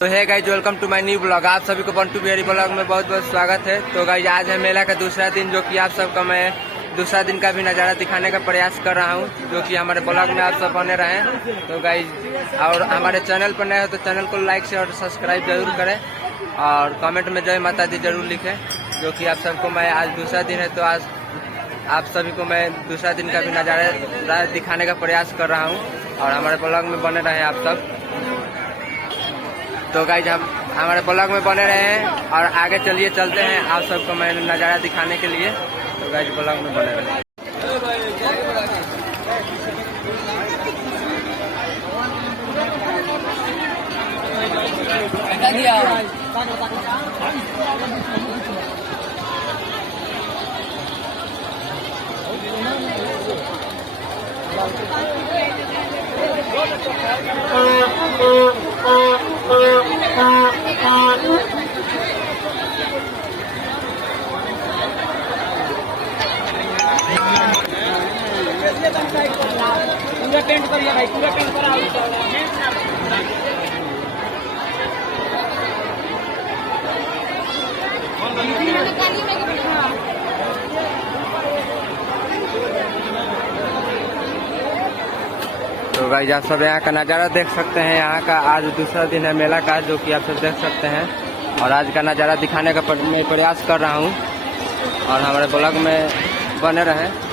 तो है guys, welcome to my new blog. आप सभी को बंटू बिहारी ब्लॉग में बहुत बहुत स्वागत है। तो गाइज, आज है मेला का दूसरा दिन, जो कि आप सबका मैं दूसरा दिन का भी नज़ारा दिखाने का प्रयास कर रहा हूं, जो कि हमारे ब्लॉग में आप सब बने रहें। तो गाइज, और हमारे चैनल पर नए हो तो चैनल को लाइक से और सब्सक्राइब जरूर करें और कमेंट में जय माता दी जरूर लिखें, जो कि आप सबको मैं आज दूसरा दिन है तो आज आप सभी को मैं दूसरा दिन का भी नज़ारा दिखाने का प्रयास कर रहा हूँ और हमारे ब्लॉग में बने रहें आप सब। तो गाइज, हम हमारे ब्लॉग में बने रहे हैं और आगे चलते हैं आप सबको मैं नज़ारा दिखाने के लिए। तो गाइज, ब्लॉग में बने रहे। पूरा पेंट करिए भाई, पूरा पेंट करा। तो गाइस, आप सब यहाँ का नज़ारा देख सकते हैं। यहाँ का आज दूसरा दिन है मेला का, जो कि आप सब देख सकते हैं और आज का नज़ारा दिखाने का मैं प्रयास कर रहा हूँ और हमारे ब्लॉग में बने रहें।